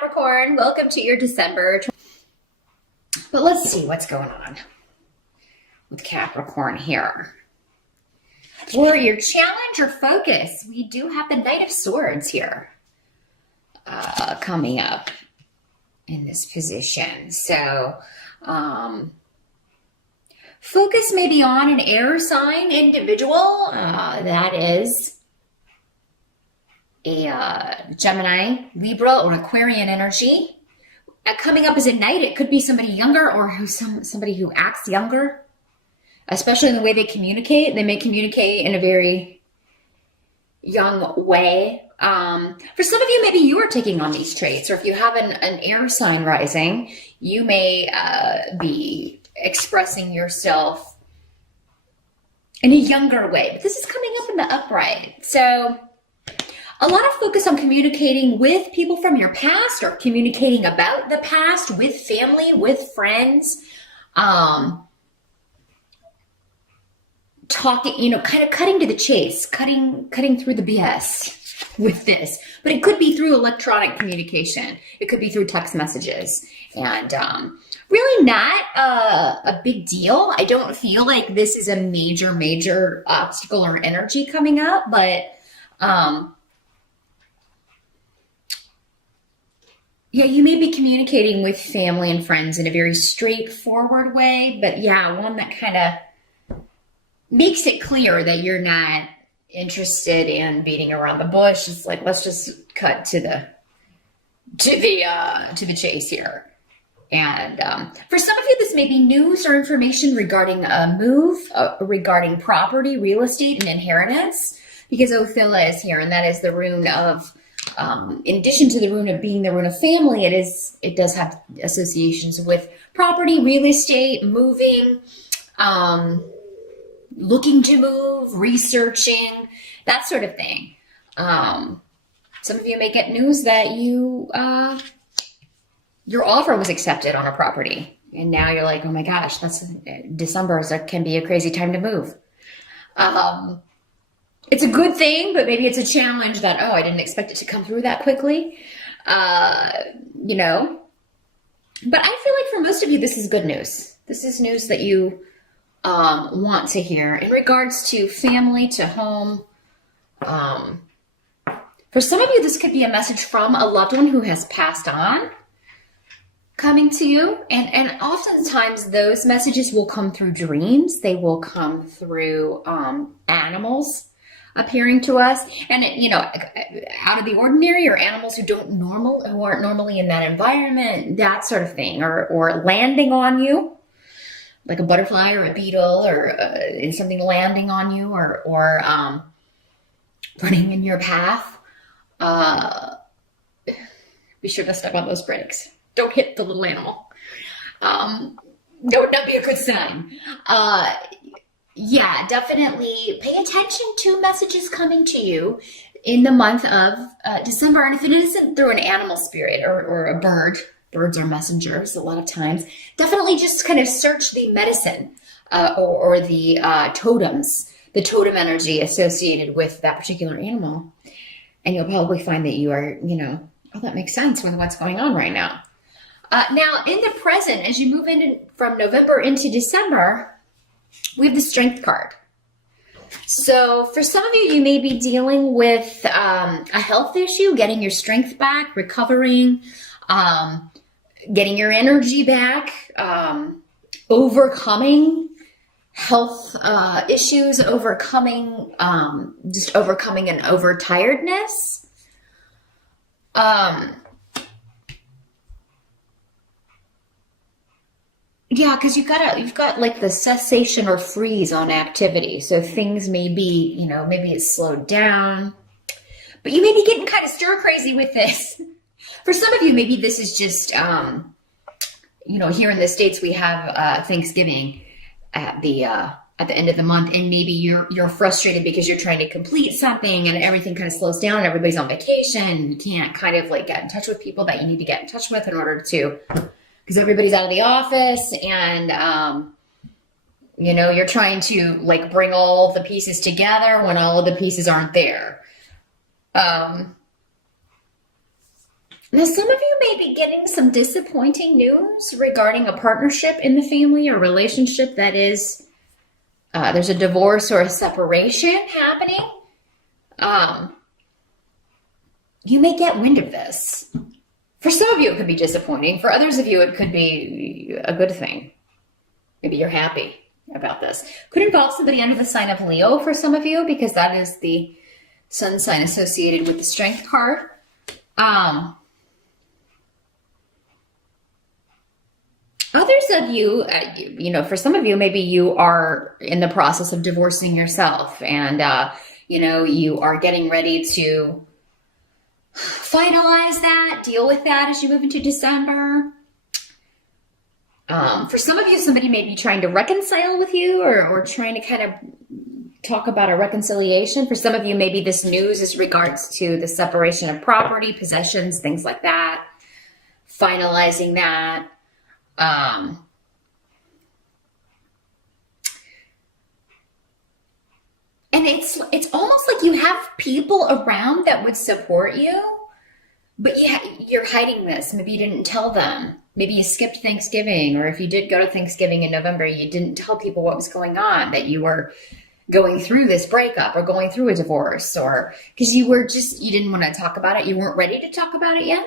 Capricorn. Welcome to your December. But let's see what's going on with Capricorn here. For your challenge or focus, we do have the Knight of Swords here coming up in this position. So focus may be on an air sign individual. That is a Gemini, Libra, or Aquarian energy. Coming up as a knight, it could be somebody younger or somebody who acts younger, especially in the way they communicate. They may communicate in a very young way. For some of you, maybe you are taking on these traits, or if you have an air sign rising, you may be expressing yourself in a younger way. But this is coming up in the upright. So a lot of focus on communicating with people from your past or communicating about the past with family, with friends, talking, kind of cutting to the chase, cutting through the BS with this. But it could be through electronic communication. It could be through text messages, and really not a big deal. I don't feel like this is a major obstacle or energy coming up, but yeah, you may be communicating with family and friends in a very straightforward way, but yeah, one that kind of makes it clear that you're not interested in beating around the bush. It's like, let's just cut to the chase here. And for some of you, this may be news or information regarding a move, regarding property, real estate, and inheritance, because Ophila is here, and that is the rune of, in addition to the rune of being the rune of family, it does have associations with property, real estate, moving, looking to move, researching, that sort of thing. Some of you may get news that your offer was accepted on a property, and now you're like, oh my gosh, December can be a crazy time to move. It's a good thing, but maybe it's a challenge that, I didn't expect it to come through that quickly, But I feel like for most of you, this is good news. This is news that you want to hear in regards to family, to home. For some of you, this could be a message from a loved one who has passed on coming to you. And oftentimes those messages will come through dreams. They will come through animals appearing to us, and out of the ordinary, or animals who aren't normally in that environment, that sort of thing, or landing on you, like a butterfly or a beetle, or in something landing on you, or running in your path. Be sure to step on those brakes. Don't hit the little animal. That would not be a good sign. Yeah, definitely pay attention to messages coming to you in the month of December. And if it isn't through an animal spirit or a bird, birds are messengers a lot of times, definitely just kind of search the medicine or the totems, the totem energy associated with that particular animal. And you'll probably find that you are, that makes sense with what's going on right now. Now, in the present, as you move from November into December, we have the Strength card. So for some of you, you may be dealing with a health issue, getting your strength back, recovering, getting your energy back, overcoming health issues, overcoming an overtiredness. Yeah, because you've got like the cessation or freeze on activity. So things may be, maybe it's slowed down, but you may be getting kind of stir crazy with this. For some of you, maybe this is just, here in the States, we have Thanksgiving at the end of the month, and maybe you're frustrated because you're trying to complete something and everything kind of slows down. Everybody's on vacation. You can't kind of like get in touch with people that you need to get in touch with in order to, because everybody's out of the office, and you're trying to like bring all the pieces together when all of the pieces aren't there. Now, some of you may be getting some disappointing news regarding a partnership in the family or relationship that is, there's a divorce or a separation happening. You may get wind of this. For some of you, it could be disappointing. For others of you, it could be a good thing. Maybe you're happy about this. Could involve somebody under the sign of Leo for some of you, because that is the sun sign associated with the Strength card. Others of you, for some of you, maybe you are in the process of divorcing yourself, and, you are getting ready to finalize that, deal with that as you move into December. For some of you, somebody may be trying to reconcile with you or trying to kind of talk about a reconciliation. For some of you, maybe this news is regards to the separation of property, possessions, things like that, finalizing that. And it's almost like you have people around that would support you, but you're hiding this. Maybe you didn't tell them. Maybe you skipped Thanksgiving, or if you did go to Thanksgiving in November, you didn't tell people what was going on, that you were going through this breakup or going through a divorce, or because you didn't want to talk about it. You weren't ready to talk about it yet.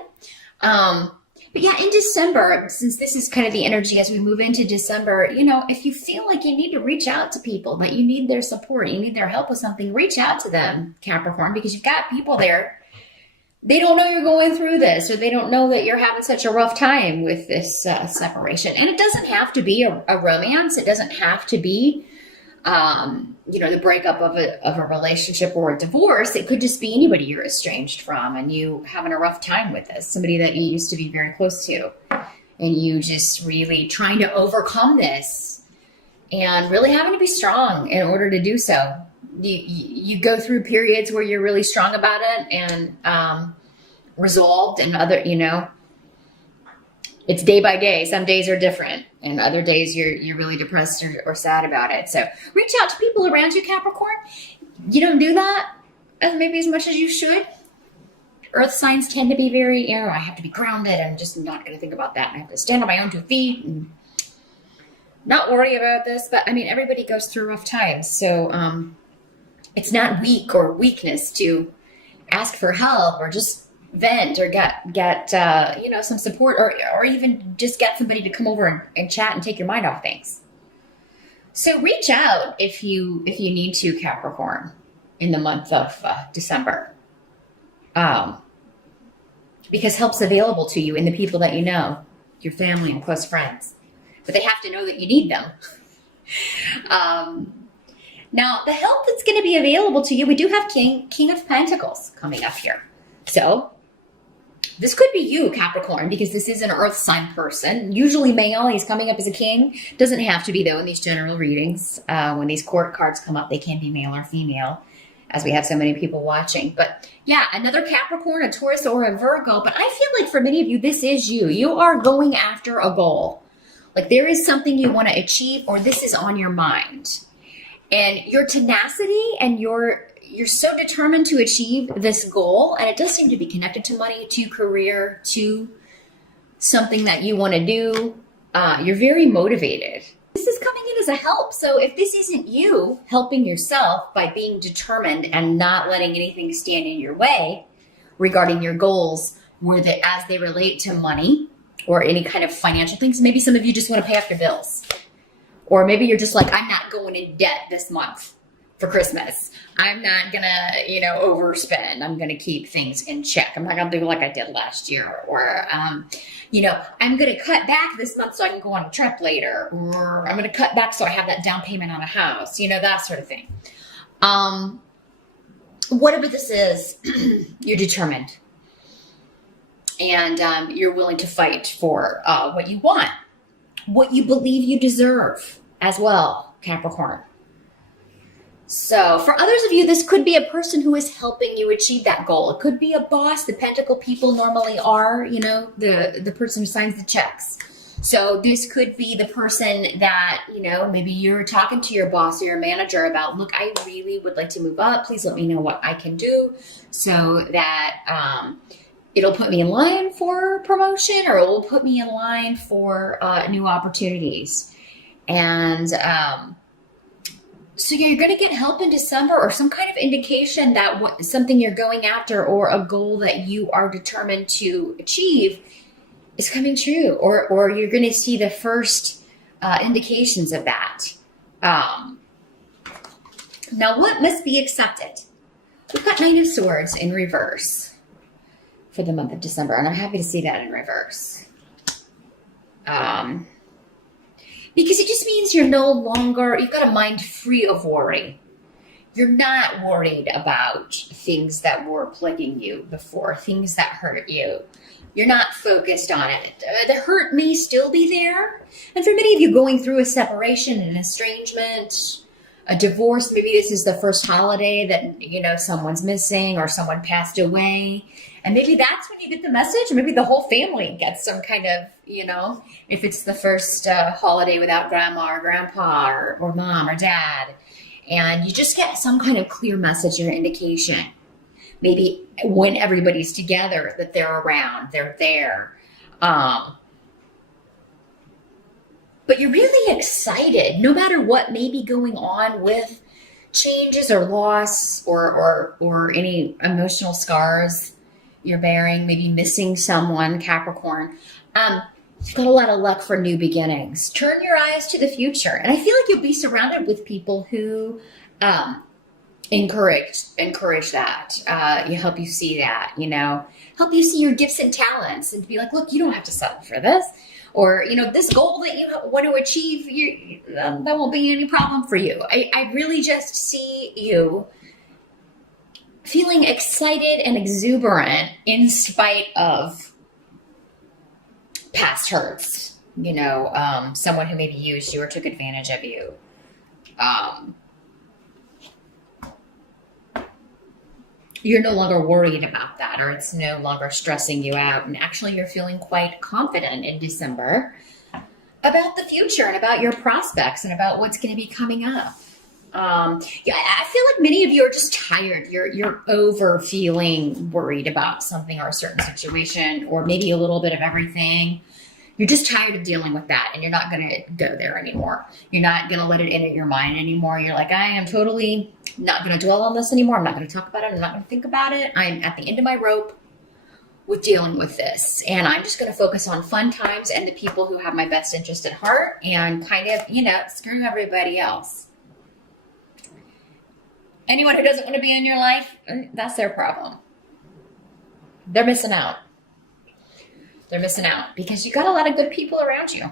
But yeah, in December, since this is kind of the energy as we move into December, if you feel like you need to reach out to people, that you need their support, you need their help with something, reach out to them, Capricorn, because you've got people there. They don't know you're going through this, or they don't know that you're having such a rough time with this separation. And it doesn't have to be a romance. It doesn't have to be, the breakup of a relationship or a divorce. It could just be anybody you're estranged from and you having a rough time with this, somebody that you used to be very close to, and you just really trying to overcome this and really having to be strong in order to do so. You go through periods where you're really strong about it and resolved, and other, it's day by day. Some days are different, and other days you're really depressed or sad about it. So reach out to people around you, Capricorn. You don't do that maybe as much as you should. Earth signs tend to be very, I have to be grounded. I'm just not going to think about that. I have to stand on my own 2 feet and not worry about this. But everybody goes through rough times. So it's not weak or weakness to ask for help or just vent or get some support, or even just get somebody to come over and chat and take your mind off things. So reach out if you need to, Capricorn, in the month of December, because help's available to you in the people that you know, your family and close friends, but they have to know that you need them. Now, the help that's going to be available to you, we do have King of Pentacles coming up here. So this could be you, Capricorn, because this is an earth sign person. Usually male, he's coming up as a king. Doesn't have to be, though, in these general readings. When these court cards come up, they can be male or female, as we have so many people watching. But yeah, another Capricorn, a Taurus, or a Virgo. But I feel like for many of you, this is you. You are going after a goal. Like there is something you want to achieve, or this is on your mind. And your tenacity and you're so determined to achieve this goal, and it does seem to be connected to money, to career, to something that you want to do. You're very motivated. This is coming in as a help. So if this isn't you helping yourself by being determined and not letting anything stand in your way regarding your goals, as they relate to money or any kind of financial things, maybe some of you just want to pay off your bills. Or maybe you're just like, I'm not going in debt this month for Christmas. I'm not going to, overspend. I'm going to keep things in check. I'm not going to do like I did last year. Or, I'm going to cut back this month so I can go on a trip later. Or I'm going to cut back so I have that down payment on a house, that sort of thing. Whatever this is, you're determined. And you're willing to fight for what you want, what you believe you deserve as well, Capricorn. So for others of you, this could be a person who is helping you achieve that goal. It could be a boss. The Pentacle people normally are, the person who signs the checks. So this could be the person that, maybe you're talking to your boss or your manager about, look, I really would like to move up. Please let me know what I can do so that it'll put me in line for promotion, or it will put me in line for new opportunities. And so you're going to get help in December, or some kind of indication that something you're going after or a goal that you are determined to achieve is coming true, or you're going to see the first indications of that. Now, what must be accepted? We've got Nine of Swords in reverse for the month of December, and I'm happy to see that in reverse. Because it just means you've got a mind free of worry. You're not worried about things that were plaguing you before, things that hurt you. You're not focused on it. The hurt may still be there. And for many of you going through a separation, an estrangement, a divorce, maybe this is the first holiday that, someone's missing or someone passed away. And maybe that's when you get the message. Maybe the whole family gets some kind of, if it's the first holiday without grandma or grandpa or mom or dad. And you just get some kind of clear message or indication. Maybe when everybody's together, that they're around, they're there. But you're really excited, no matter what may be going on with changes or loss or any emotional scars you're bearing, maybe missing someone, Capricorn. You've got a lot of luck for new beginnings. Turn your eyes to the future. And I feel like you'll be surrounded with people who encourage that. You help you see that, help you see your gifts and talents and be like, look, you don't have to settle for this. Or, this goal that you want to achieve, that won't be any problem for you. I really just see you feeling excited and exuberant in spite of past hurts. Someone who maybe used you or took advantage of you. You're no longer worried about that, or it's no longer stressing you out. And actually, you're feeling quite confident in December about the future and about your prospects and about what's going to be coming up. I feel like many of you are just tired. You're over feeling worried about something or a certain situation, or maybe a little bit of everything. You're just tired of dealing with that, and you're not going to go there anymore. You're not going to let it enter your mind anymore. You're like, I am totally not going to dwell on this anymore. I'm not going to talk about it. I'm not going to think about it. I'm at the end of my rope with dealing with this. And I'm just going to focus on fun times and the people who have my best interest at heart, and kind of, screw everybody else. Anyone who doesn't want to be in your life, that's their problem. They're missing out. They're missing out because you got a lot of good people around you.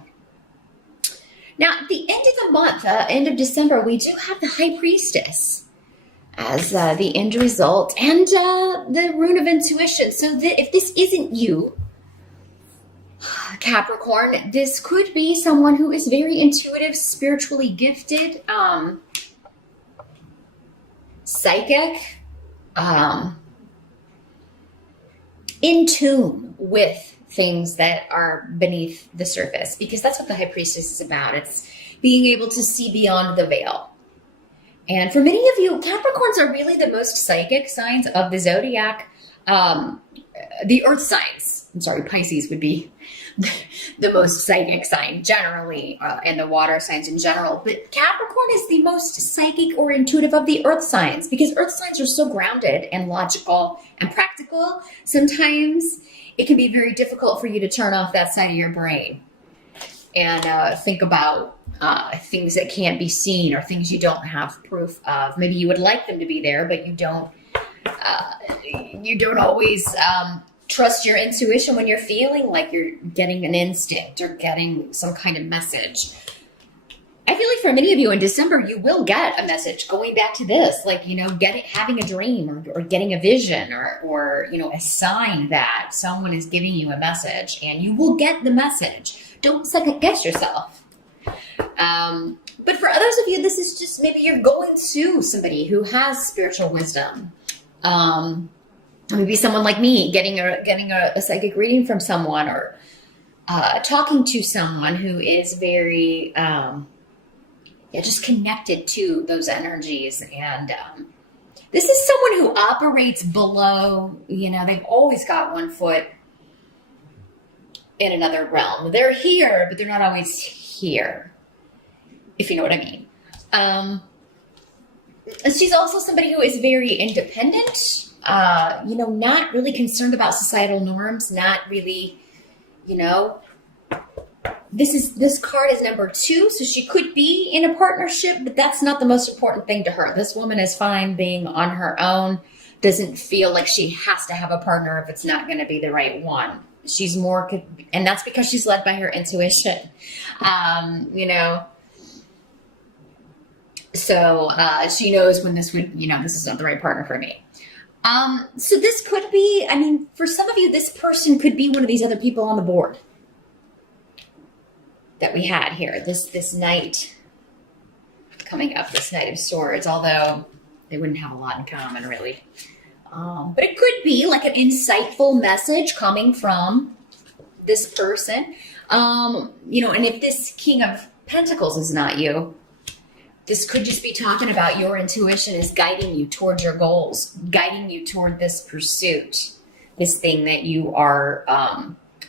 Now, at the end of the month, end of December, we do have the High Priestess as the end result, and the Rune of Intuition. So if this isn't you, Capricorn, this could be someone who is very intuitive, spiritually gifted, psychic, in tune with things that are beneath the surface, because that's what the High Priestess is about. It's being able to see beyond the veil. And for many of you, Capricorns are really the most psychic signs of the zodiac. The earth signs, Pisces would be the most psychic sign generally, and the water signs in general. But Capricorn is the most psychic or intuitive of the earth signs, because earth signs are so grounded and logical and practical. Sometimes it can be very difficult for you to turn off that side of your brain and think about things that can't be seen, or things you don't have proof of. Maybe you would like them to be there, but you don't always trust your intuition when you're feeling like you're getting an instinct or getting some kind of message. I feel like for many of you in December, you will get a message going back to this, like, having a dream or getting a vision or a sign that someone is giving you a message, and you will get the message. Don't second guess yourself. But for others of you, this is just maybe you're going to somebody who has spiritual wisdom. Maybe someone like me getting a psychic reading from someone, or talking to someone who is very just connected to those energies and This is someone who operates below, they've always got one foot in another realm. They're here, but they're not always here, if you know what I mean. She's also somebody who is very independent, not really concerned about societal norms, not really, this card is number 2, so she could be in a partnership, but that's not the most important thing to her. This woman is fine being on her own, doesn't feel like she has to have a partner if it's not going to be the right one. She's more, and that's because she's led by her intuition, So she knows when this would, this is not the right partner for me. So this could be, for some of you, this person could be one of these other people on the board that we had here. This knight coming up, this Knight of Swords, although they wouldn't have a lot in common, really. But it could be like an insightful message coming from this person. And if this King of Pentacles is not you, this could just be talking about your intuition is guiding you toward your goals, guiding you toward this pursuit, this thing that you are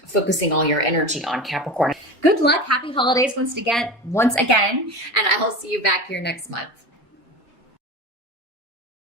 focusing all your energy on, Capricorn. Good luck. Happy holidays once again, and I will see you back here next month.